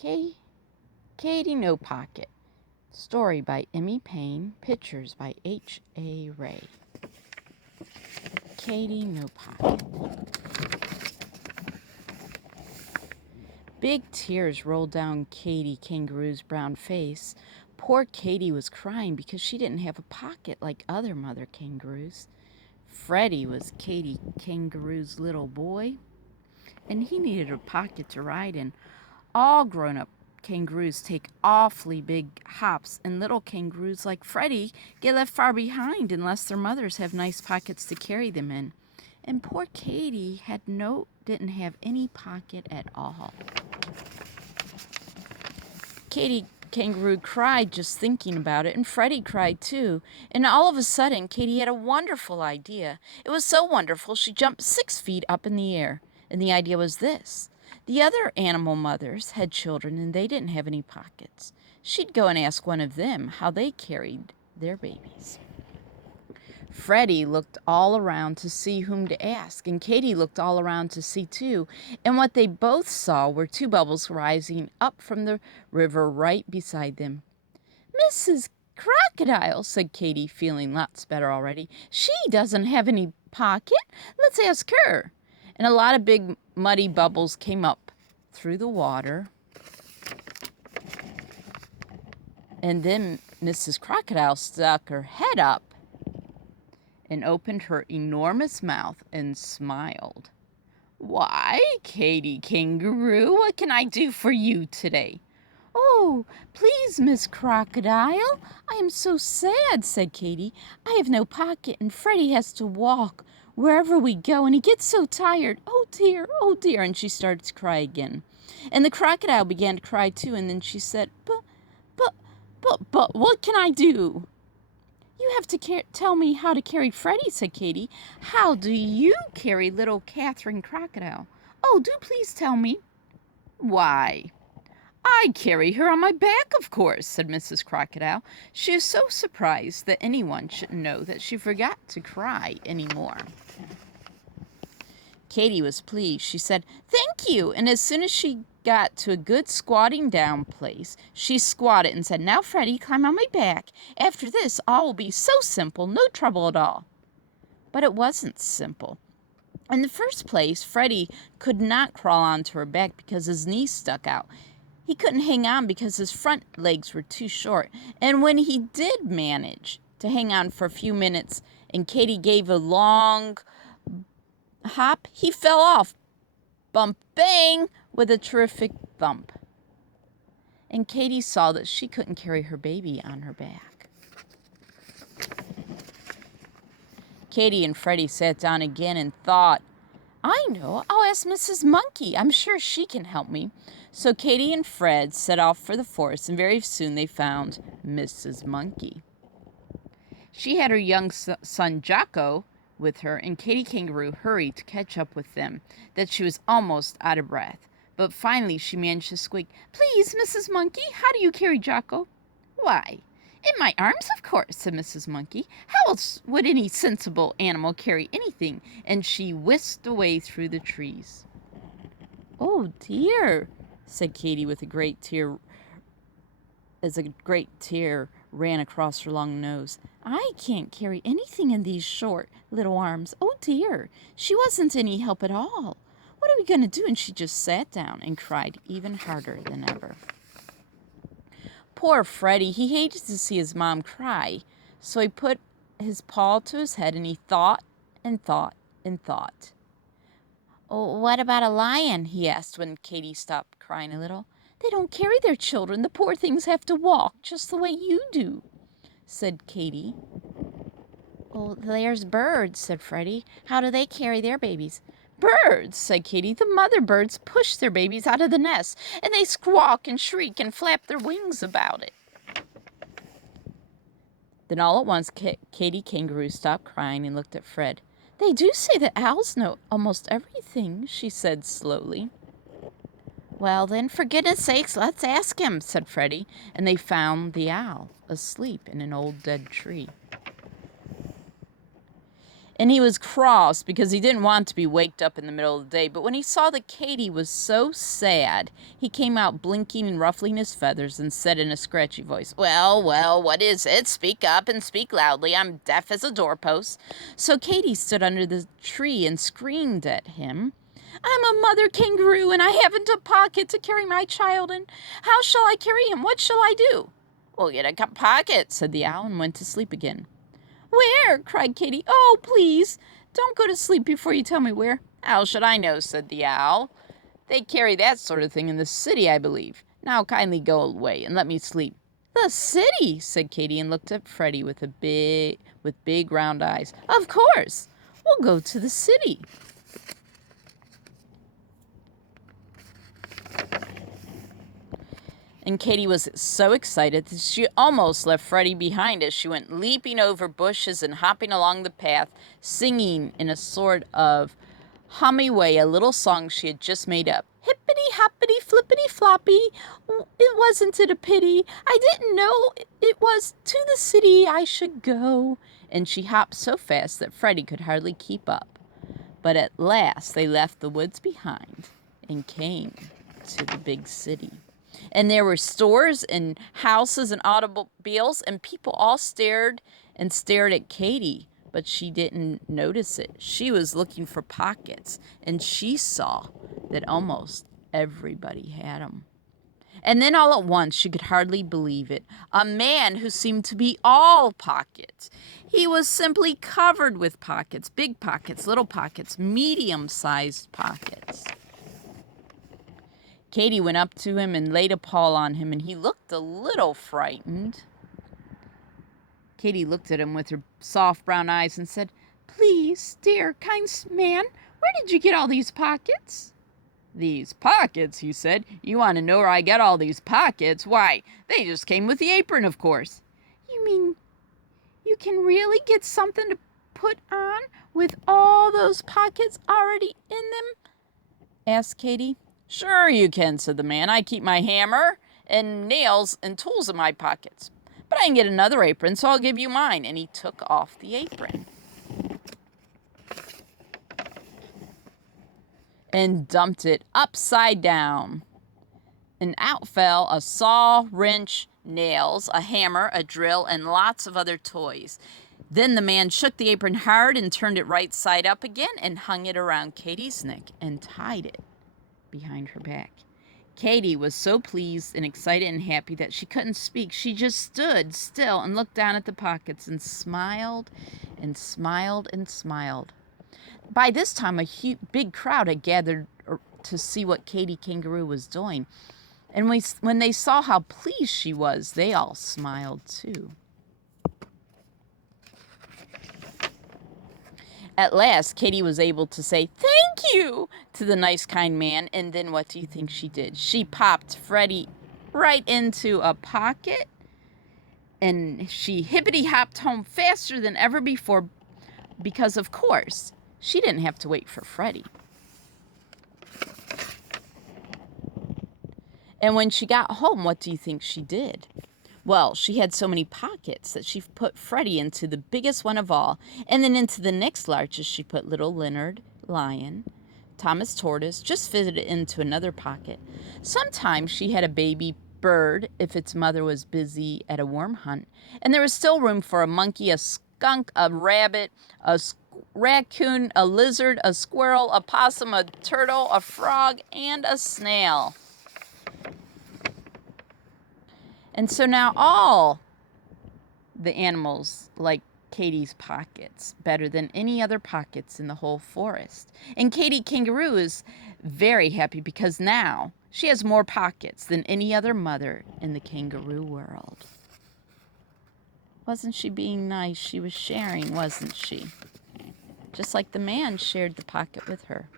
K- Katy No Pocket. Story by Emmy Payne. Pictures by H.A. Ray. Katy No Pocket. Big tears rolled down Katy Kangaroo's brown face. Poor Katy was crying because she didn't have a pocket like other mother kangaroos. Freddie was Katy Kangaroo's little boy, and he needed a pocket to ride in. All grown-up kangaroos take awfully big hops, and little kangaroos like Freddie get left far behind unless their mothers have nice pockets to carry them in. And poor Katy didn't have any pocket at all. Katy Kangaroo cried just thinking about it, and Freddie cried too. And all of a sudden, Katy had a wonderful idea. It was so wonderful, she jumped 6 feet up in the air. And the idea was this. The other animal mothers had children, and they didn't have any pockets. She'd go and ask one of them how they carried their babies. Freddie looked all around to see whom to ask, and Katy looked all around to see too. And what they both saw were 2 bubbles rising up from the river right beside them. "Mrs. Crocodile," said Katy, feeling lots better already. "She doesn't have any pocket. Let's ask her." And a lot of big muddy bubbles came up through the water. And then Mrs. Crocodile stuck her head up and opened her enormous mouth and smiled. "Why, Katy Kangaroo, what can I do for you today?" "Oh, please, Miss Crocodile, I am so sad," said Katy. "I have no pocket, and Freddie has to walk wherever we go, and he gets so tired. Oh, dear," and she started to cry again. And the crocodile began to cry too, and then she said, But, what can I do?" "You have to tell me how to carry Freddie," said Katy. "How do you carry little Catherine Crocodile?" "Oh, do please tell me." "Why, I carry her on my back, of course," said Mrs. Crocodile. She is so surprised that anyone should know that she forgot to cry anymore. Katy was pleased. She said, "Thank you," and as soon as she got to a good squatting down place, she squatted and said, "Now, Freddie, climb on my back. After this, all will be so simple, no trouble at all." But it wasn't simple. In the first place, Freddie could not crawl onto her back because his knees stuck out. He couldn't hang on because his front legs were too short. And when he did manage to hang on for a few minutes and Katy gave a long hop, he fell off. Bump, bang, with a terrific thump. And Katy saw that she couldn't carry her baby on her back. Katy and Freddie sat down again and thought, "I know, I'll ask Mrs. Monkey. I'm sure she can help me." So Katy and Fred set off for the forest, and very soon they found Mrs. Monkey. She had her young son Jocko with her, and Katy Kangaroo hurried to catch up with them, that she was almost out of breath. But finally she managed to squeak, "Please, Mrs. Monkey, how do you carry Jocko?" "Why, in my arms, of course," said Mrs. Monkey. "How else would any sensible animal carry anything?" And she whisked away through the trees. "Oh, dear," said Katy with a great tear as a great tear ran across her long nose. "I can't carry anything in these short little arms. Oh, dear, she wasn't any help at all. What are we going to do?" And she just sat down and cried even harder than ever. Poor Freddie, he hated to see his mom cry, so he put his paw to his head and he thought and thought and thought. "Oh, what about a lion?" he asked when Katy stopped crying a little. "They don't carry their children. The poor things have to walk just the way you do," said Katy. "Oh, there's birds," said Freddie. "How do they carry their babies?" "Birds," said Katy. "The mother birds push their babies out of the nest, and they squawk and shriek and flap their wings about it." Then all at once Katy Kangaroo stopped crying and looked at Fred. "They do say that owls know almost everything," she said slowly. "Well, then, for goodness sakes, let's ask him," said Freddie, and they found the owl asleep in an old dead tree. And he was cross because he didn't want to be waked up in the middle of the day. But when he saw that Katy was so sad, he came out blinking and ruffling his feathers and said in a scratchy voice, "Well, well, what is it? Speak up and speak loudly. I'm deaf as a doorpost." So Katy stood under the tree and screamed at him, "I'm a mother kangaroo, and I haven't a pocket to carry my child in. How shall I carry him? What shall I do?" "Well, get a pocket," said the owl, and went to sleep again. "Where?" cried Katy. "Oh, please, don't go to sleep before you tell me where." "How should I know?" said the owl. "They carry that sort of thing in the city, I believe. Now kindly go away and let me sleep." "The city?" said Katy, and looked at Freddie with big round eyes. "Of course, we'll go to the city." And Katy was so excited that she almost left Freddie behind as she went leaping over bushes and hopping along the path, singing in a sort of hummy way a little song she had just made up. "Hippity hoppity flippity floppy, wasn't it a pity? I didn't know it was to the city I should go." And she hopped so fast that Freddie could hardly keep up. But at last they left the woods behind and came to the big city. And there were stores and houses and automobiles, and people all stared and stared at Katy, but she didn't notice it. She was looking for pockets, and she saw that almost everybody had them. And then all at once, she could hardly believe it, a man who seemed to be all pockets. He was simply covered with pockets, big pockets, little pockets, medium-sized pockets. Katy went up to him and laid a paw on him, and he looked a little frightened. Katy looked at him with her soft brown eyes and said, "Please, dear, kind man, where did you get all these pockets?" "These pockets," he said. "You want to know where I get all these pockets? Why, they just came with the apron, of course." "You mean you can really get something to put on with all those pockets already in them?" asked Katy. "Sure you can," said the man. "I keep my hammer and nails and tools in my pockets. But I can get another apron, so I'll give you mine." And he took off the apron and dumped it upside down. And out fell a saw, wrench, nails, a hammer, a drill, and lots of other toys. Then the man shook the apron hard and turned it right side up again and hung it around Katy's neck and tied it behind her back. Katy was so pleased and excited and happy that she couldn't speak. She just stood still and looked down at the pockets and smiled and smiled and smiled. By this time, a big crowd had gathered to see what Katy Kangaroo was doing. And when they saw how pleased she was, they all smiled too. At last, Katy was able to say, "Thank you," to the nice, kind man. And then what do you think she did? She popped Freddie right into a pocket, and she hippity-hopped home faster than ever before because, of course, she didn't have to wait for Freddie. And when she got home, what do you think she did? Well, she had so many pockets that she put Freddie into the biggest one of all, and then into the next largest she put little Leonard Lion. Thomas Tortoise just fitted it into another pocket. Sometimes she had a baby bird if its mother was busy at a worm hunt, and there was still room for a monkey, a skunk, a rabbit, a raccoon, a lizard, a squirrel, a possum, a turtle, a frog, and a snail. And so now all the animals like Katy's pockets better than any other pockets in the whole forest. And Katy Kangaroo is very happy because now she has more pockets than any other mother in the kangaroo world. Wasn't she being nice? She was sharing, wasn't she? Just like the man shared the pocket with her.